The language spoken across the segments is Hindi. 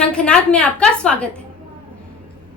शंखनाद में आपका स्वागत है।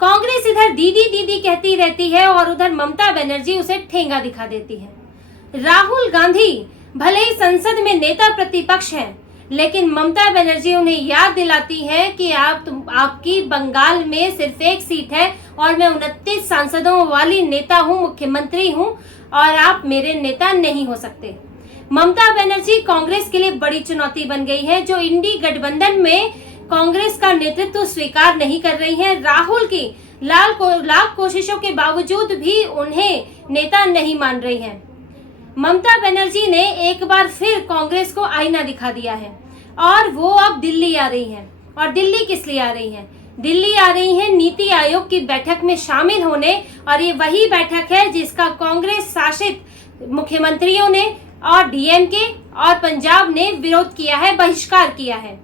कांग्रेस इधर दीदी दीदी कहती रहती है और उधर ममता बनर्जी उसे ठेंगा दिखा देती है। राहुल गांधी भले ही संसद में नेता प्रतिपक्ष हैं, लेकिन ममता बनर्जी उन्हें याद दिलाती है कि आपकी बंगाल में सिर्फ एक सीट है और मैं 29 सांसदों वाली नेता हूं, मुख्यमंत्री हूं और आप मेरे नेता नहीं हो सकते। ममता बनर्जी कांग्रेस के लिए बड़ी चुनौती बन गई है, जो इंडी गठबंधन में कांग्रेस का नेतृत्व स्वीकार नहीं कर रही है। राहुल की लाख कोशिशों के बावजूद भी उन्हें नेता नहीं मान रही है। ममता बनर्जी ने एक बार फिर कांग्रेस को आईना दिखा दिया है और वो अब दिल्ली आ रही हैं। और दिल्ली किस लिए आ रही हैं? दिल्ली आ रही हैं नीति आयोग की बैठक में शामिल होने, और ये वही बैठक है जिसका कांग्रेस शासित मुख्यमंत्रियों ने और डीएमके और पंजाब ने विरोध किया है, बहिष्कार किया है।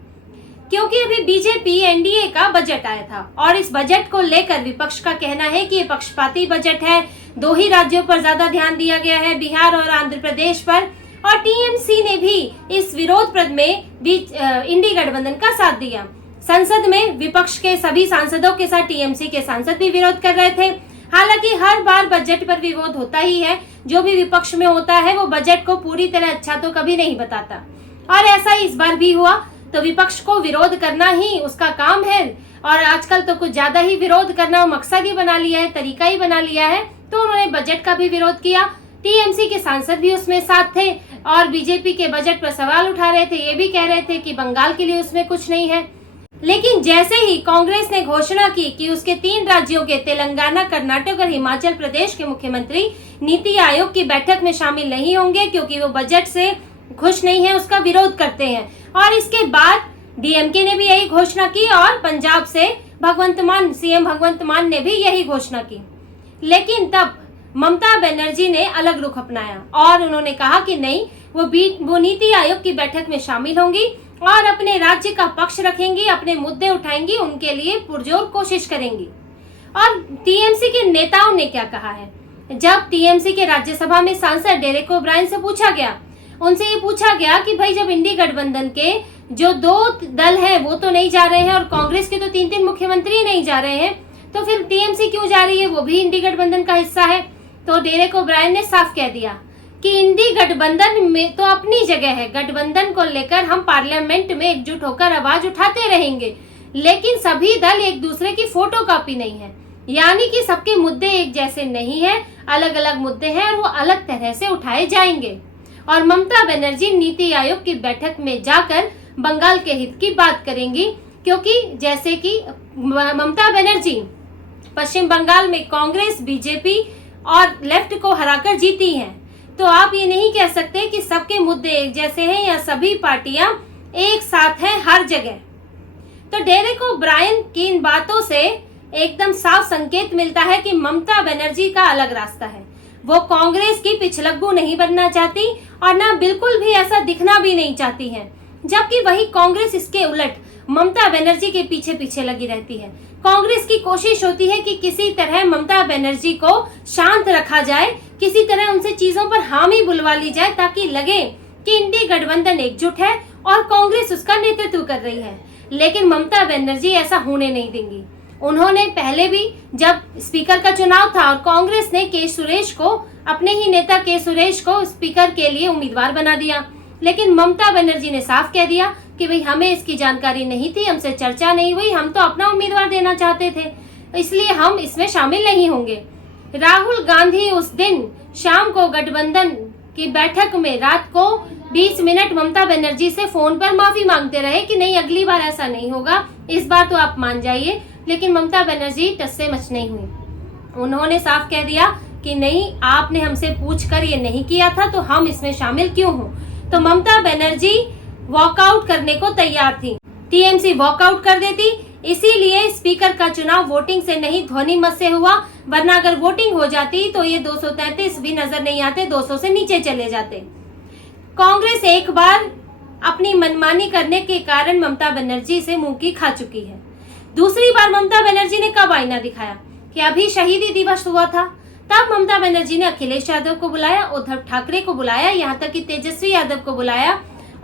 क्योंकि अभी बीजेपी एनडीए का बजट आया था और इस बजट को लेकर विपक्ष का कहना है कि ये पक्षपाती बजट है, 2 ही राज्यों पर ज्यादा ध्यान दिया गया है, बिहार और आंध्र प्रदेश पर। और टीएमसी ने भी इस विरोध प्रद में इंडी गठबंधन का साथ दिया। संसद में विपक्ष के सभी सांसदों के साथ टीएमसी के सांसद भी विरोध कर रहे थे। हालांकि हर बार बजट पर विरोध होता ही है, जो भी विपक्ष में होता है वो बजट को पूरी तरह अच्छा तो कभी नहीं बताता, और ऐसा ही इस बार भी हुआ। तो विपक्ष को विरोध करना ही उसका काम है, और आजकल तो कुछ ज्यादा ही विरोध करना मकसद ही बना लिया है, तरीका ही बना लिया है। तो उन्होंने बजट का भी विरोध किया। टीएमसी के सांसद भी उसमें साथ थे और बीजेपी के बजट पर सवाल उठा रहे थे। ये भी कह रहे थे कि बंगाल के लिए उसमें कुछ नहीं है। लेकिन जैसे ही कांग्रेस ने घोषणा की कि उसके 3 राज्यों के तेलंगाना, कर्नाटक और हिमाचल प्रदेश के मुख्यमंत्री नीति आयोग की बैठक में शामिल नहीं होंगे क्योंकि वो बजट से खुश नहीं है, उसका विरोध करते हैं। और इसके बाद डीएमके ने भी यही घोषणा की और पंजाब से सीएम भगवंत मान ने भी यही घोषणा की। लेकिन तब ममता बनर्जी ने अलग रुख अपनाया और उन्होंने कहा कि नहीं, वो नीति आयोग की बैठक में शामिल होंगी और अपने राज्य का पक्ष रखेंगी, अपने मुद्दे उठाएंगी, उनके लिए पुरजोर कोशिश करेंगी। और टीएमसी के नेताओं ने क्या कहा है? जब टीएमसी के राज्यसभा में सांसद डेरेक ओब्रायन से पूछा गया, उनसे ये पूछा गया कि भाई जब इंडी गठबंधन के जो 2 दल हैं वो तो नहीं जा रहे हैं और कांग्रेस के तो 3 मुख्यमंत्री नहीं जा रहे हैं, तो फिर टीएमसी क्यों जा रही है? वो भी इंडी गठबंधन का हिस्सा है। तो डेरेक ओब्रायन ने साफ कह दिया कि इंडी गठबंधन में तो अपनी जगह है, गठबंधन को लेकर हम पार्लियामेंट में एकजुट होकर आवाज उठाते रहेंगे, लेकिन सभी दल एक दूसरे की फोटोकॉपी नहीं है। यानी कि सबके मुद्दे एक जैसे नहीं है, अलग अलग मुद्दे हैं और वो अलग तरह से उठाए जाएंगे। और ममता बनर्जी नीति आयोग की बैठक में जाकर बंगाल के हित की बात करेंगी, क्योंकि जैसे कि ममता बनर्जी पश्चिम बंगाल में कांग्रेस, बीजेपी और लेफ्ट को हराकर जीती हैं, तो आप ये नहीं कह सकते कि सबके मुद्दे एक जैसे हैं या सभी पार्टियां एक साथ हैं हर जगह। तो डेरेक ओब्रायन की इन बातों से एकदम साफ संकेत मिलता है कि ममता बनर्जी का अलग रास्ता है। वो कांग्रेस की पिछलग्गू नहीं बनना चाहती और ना बिल्कुल भी ऐसा दिखना भी नहीं चाहती है, जबकि वही कांग्रेस इसके उलट ममता बनर्जी के पीछे पीछे लगी रहती है। कांग्रेस की कोशिश होती है कि किसी तरह ममता बनर्जी को शांत रखा जाए, किसी तरह उनसे चीजों पर हामी बुलवा ली जाए ताकि लगे कि इंडी गठबंधन एकजुट है और कांग्रेस उसका नेतृत्व कर रही है। लेकिन ममता बनर्जी ऐसा होने नहीं देंगी। उन्होंने पहले भी जब स्पीकर का चुनाव था और कांग्रेस ने के सुरेश को, अपने ही नेता के सुरेश को स्पीकर के लिए उम्मीदवार बना दिया, लेकिन ममता बनर्जी ने साफ कह दिया कि भाई हमें इसकी जानकारी नहीं थी, हमसे चर्चा नहीं हुई, हम तो अपना उम्मीदवार देना चाहते थे, इसलिए हम इसमें शामिल नहीं होंगे। राहुल गांधी उस दिन शाम को गठबंधन की बैठक में रात को 20 मिनट ममता बनर्जी से फोन पर माफी मांगते रहे कि नहीं, अगली बार ऐसा नहीं होगा, इस बार तो आप मान जाइए। लेकिन ममता बनर्जी टस से मच नहीं हुई। उन्होंने साफ कह दिया कि नहीं, आपने हमसे पूछकर ये नहीं किया था तो हम इसमें शामिल क्यों हो। तो ममता बनर्जी वॉकआउट करने को तैयार थी, टीएमसी वॉकआउट कर देती। इसीलिए स्पीकर का चुनाव वोटिंग से नहीं, ध्वनि मत से हुआ, वरना अगर वोटिंग हो जाती तो ये 233 भी नजर नहीं आते, 200 से नीचे चले जाते। कांग्रेस एक बार अपनी मनमानी करने के कारण ममता बनर्जी से मुंह की खा चुकी है। दूसरी बार ममता बनर्जी ने कब आईना दिखाया? कि अभी शहीदी दिवस हुआ था, तब ममता बनर्जी ने अखिलेश यादव को बुलाया, उद्धव ठाकरे को बुलाया, यहाँ तक कि तेजस्वी यादव को बुलाया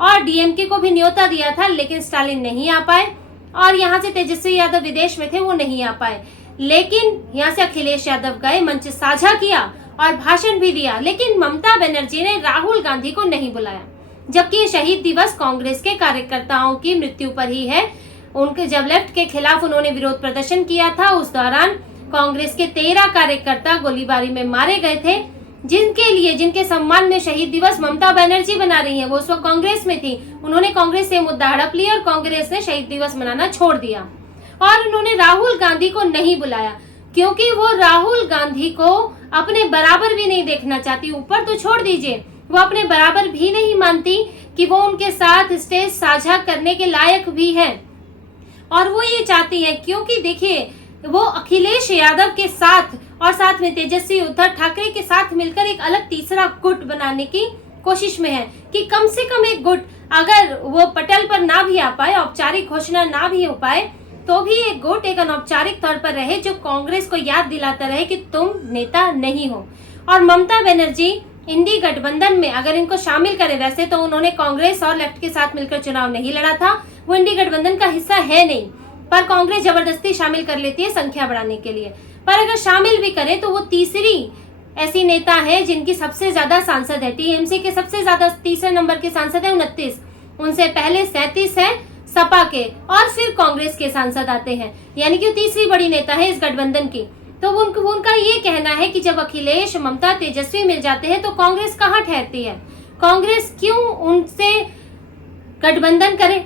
और डीएमके को भी न्योता दिया था, लेकिन स्टालिन नहीं आ पाए। और यहाँ से तेजस्वी यादव विदेश में थे, वो नहीं आ पाए। लेकिन यहाँ से अखिलेश यादव गए, मंच साझा किया और भाषण भी दिया, लेकिन ममता बनर्जी ने राहुल गांधी को नहीं बुलाया। जबकि ये शहीद दिवस कांग्रेस के कार्यकर्ताओं की मृत्यु पर ही है। उनके जब लेफ्ट के खिलाफ उन्होंने विरोध प्रदर्शन किया था, उस दौरान कांग्रेस के 13 कार्यकर्ता गोलीबारी में मारे गए थे, जिनके सम्मान में शहीद दिवस ममता बनर्जी बना रही है। वो उस वक्त कांग्रेस में थी, उन्होंने कांग्रेस से मुद्दा हड़प लिया और कांग्रेस ने शहीद दिवस मनाना छोड़ दिया। और उन्होंने राहुल गांधी को नहीं बुलाया क्योंकि वो राहुल गांधी को अपने बराबर भी नहीं देखना चाहती। ऊपर तो छोड़ दीजिए, वो अपने बराबर भी नहीं मानती कि वो उनके साथ स्टेज साझा करने के लायक भी है। और वो ये चाहती है, क्योंकि देखिए वो अखिलेश यादव के साथ और साथ में तेजस्वी उद्धव ठाकरे के साथ मिलकर एक अलग तीसरा गुट बनाने की कोशिश में है कि कम से कम एक गुट, अगर वो पटल पर ना भी आ पाए, औपचारिक घोषणा ना भी हो पाए, तो भी एक गुट एक अनौपचारिक तौर पर रहे जो कांग्रेस को याद दिलाता रहे कि तुम नेता नहीं हो। और ममता बनर्जी इंडी गठबंधन में अगर इनको शामिल करें, वैसे तो उन्होंने कांग्रेस और लेफ्ट के साथ मिलकर चुनाव नहीं लड़ा था, वो इंडी गठबंधन का हिस्सा है नहीं, पर कांग्रेस जबरदस्ती शामिल कर लेती है संख्या बढ़ाने के लिए। पर अगर शामिल भी करें तो वो तीसरी ऐसी नेता है जिनकी सबसे ज्यादा सांसद है। टीएमसी के सबसे ज्यादा तीसरे नंबर के सांसद है 29, उनसे पहले 37 है सपा के, और फिर कांग्रेस के सांसद आते हैं, यानी कि तीसरी बड़ी नेता है इस गठबंधन की। तो उनका ये कहना है कि जब अखिलेश, ममता, तेजस्वी मिल जाते हैं तो कांग्रेस कहाँ ठहरती है, कांग्रेस क्यों उनसे गठबंधन करे,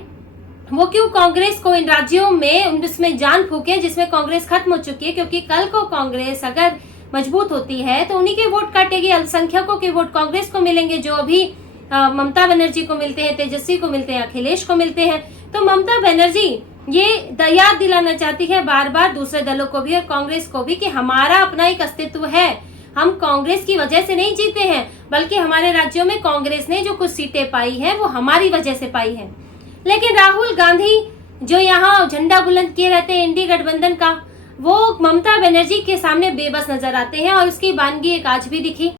वो क्यों कांग्रेस को इन राज्यों में उसमें जान फूके जिसमें कांग्रेस खत्म हो चुकी है। क्योंकि कल को कांग्रेस अगर मजबूत होती है तो उन्हीं के वोट काटेगी, अल्पसंख्यकों के वोट कांग्रेस को मिलेंगे, जो अभी ममता बनर्जी को मिलते हैं, तेजस्वी को मिलते हैं, अखिलेश को मिलते हैं। तो ममता बनर्जी ये याद दिलाना चाहती है बार बार दूसरे दलों को भी और कांग्रेस को भी कि हमारा अपना एक अस्तित्व है, हम कांग्रेस की वजह से नहीं जीते हैं, बल्कि हमारे राज्यों में कांग्रेस ने जो कुछ सीटें पाई है वो हमारी वजह से पाई है। लेकिन राहुल गांधी जो यहाँ झंडा बुलंद किए रहते हैं इंडी गठबंधन का, वो ममता बनर्जी के सामने बेबस नजर आते हैं और उसकी वानगी एक आज भी दिखी।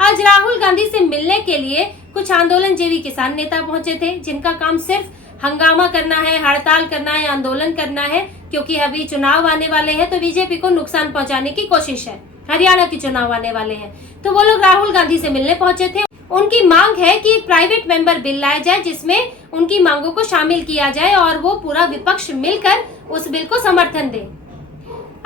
आज राहुल गांधी से मिलने के लिए कुछ आंदोलनजीवी किसान नेता पहुंचे थे, जिनका काम सिर्फ हंगामा करना है, हड़ताल करना है, आंदोलन करना है, क्योंकि अभी चुनाव आने वाले हैं तो बीजेपी को नुकसान पहुंचाने की कोशिश है। हरियाणा के चुनाव आने वाले हैं, तो वो लोग राहुल गांधी से मिलने पहुंचे थे। उनकी मांग है कि एक प्राइवेट मेंबर बिल लाया जाए जिसमें उनकी मांगों को शामिल किया जाए और वो पूरा विपक्ष मिलकर उस बिल को समर्थन दे।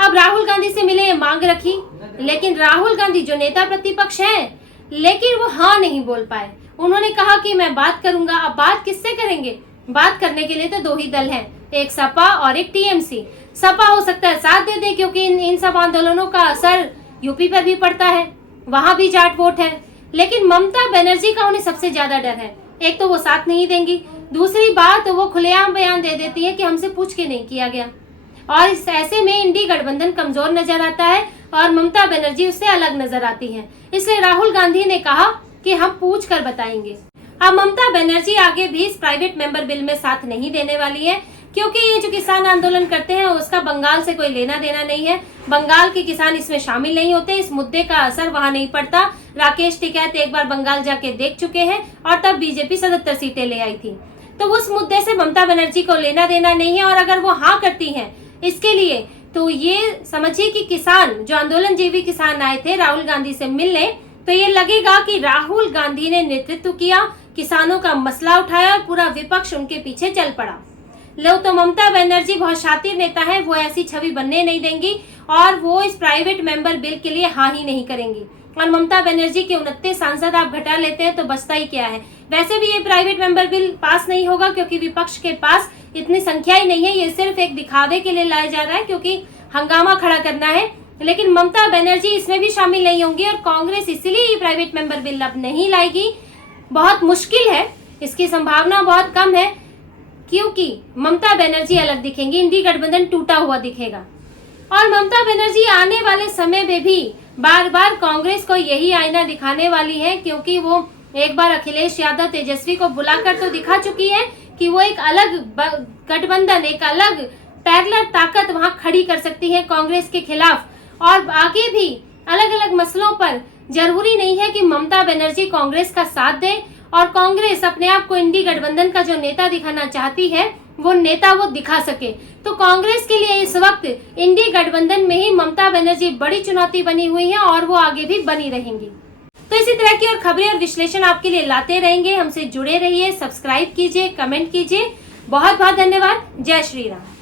अब राहुल गांधी से मिले ये मांग रखी, लेकिन राहुल गांधी जो नेता प्रतिपक्ष है, लेकिन वो हाँ नहीं बोल पाए। उन्होंने कहा कि मैं बात करूंगा। अब बात किससे करेंगे? बात करने के लिए तो दो ही दल हैं, एक सपा और एक टीएमसी। सपा हो सकता है साथ दे दे, क्योंकि इन सब आंदोलनों का असर यूपी पर भी पड़ता है, वहां भी जाट वोट है। लेकिन ममता बनर्जी का उन्हें सबसे ज्यादा डर है, एक तो वो साथ नहीं देंगी, दूसरी बात वो खुलेआम बयान दे देती है कि हमसे पूछ के नहीं किया गया। और इस ऐसे में इंडी गठबंधन कमजोर नजर आता है और ममता बनर्जी उससे अलग नजर आती है। इसलिए राहुल गांधी ने कहा कि हम पूछ कर बताएंगे। अब ममता बनर्जी आगे भी इस प्राइवेट मेंबर बिल में साथ नहीं देने वाली है, क्योंकि ये जो किसान आंदोलन करते हैं उसका बंगाल से कोई लेना देना नहीं है। बंगाल के किसान इसमें शामिल नहीं होते, इस मुद्दे का असर वहां नहीं पड़ता। राकेश टिकैत एक बार बंगाल जाके देख चुके हैं और तब बीजेपी 77 सीटें ले आई थी, तो उस मुद्दे से ममता बनर्जी को लेना देना नहीं है। और अगर वो हाँ करती हैं इसके लिए, तो ये समझिए कि किसान जो आंदोलनजीवी किसान आए थे राहुल गांधी से मिलने, तो ये लगेगा कि राहुल गांधी ने नेतृत्व किया, किसानों का मसला उठाया और पूरा विपक्ष उनके पीछे चल पड़ा। लो तो ममता बनर्जी बहुत शातिर नेता है, वो ऐसी छवि बनने नहीं देंगी और वो इस प्राइवेट मेंबर बिल के लिए हाँ ही नहीं करेंगी। और ममता बनर्जी के 29 सांसद आप घटा लेते हैं तो बचता ही क्या है। वैसे भी ये प्राइवेट मेंबर बिल पास नहीं होगा, क्योंकि विपक्ष के पास इतनी संख्या ही नहीं है। ये सिर्फ एक दिखावे के लिए लाया जा रहा है, क्योंकि हंगामा खड़ा करना है। लेकिन ममता बनर्जी इसमें भी शामिल नहीं होंगी और कांग्रेस इसलिए ये प्राइवेट मेंबर बिल अब नहीं लाएगी। बहुत मुश्किल है, इसकी संभावना बहुत कम है, क्योंकि ममता बनर्जी अलग दिखेंगी, इंडी गठबंधन टूटा हुआ दिखेगा। और ममता बनर्जी आने वाले समय में भी बार बार कांग्रेस को यही आईना दिखाने वाली है, क्योंकि वो एक बार अखिलेश यादव, तेजस्वी को बुलाकर तो दिखा चुकी है कि वो एक अलग गठबंधन, एक अलग पैरेलल ताकत वहां खड़ी कर सकती है कांग्रेस के खिलाफ। और आगे भी अलग अलग मसलों पर जरूरी नहीं है कि ममता बनर्जी कांग्रेस का साथ दे और कांग्रेस अपने आप को इंडी गठबंधन का जो नेता दिखाना चाहती है वो नेता वो दिखा सके। तो कांग्रेस के लिए इस वक्त इंडी गठबंधन में ही ममता बनर्जी बड़ी चुनौती बनी हुई है और वो आगे भी बनी रहेंगी। तो इसी तरह की और खबरें और विश्लेषण आपके लिए लाते रहेंगे। हमसे जुड़े रहिए, सब्सक्राइब कीजिए, कमेंट कीजिए। बहुत बहुत धन्यवाद। जय श्री राम।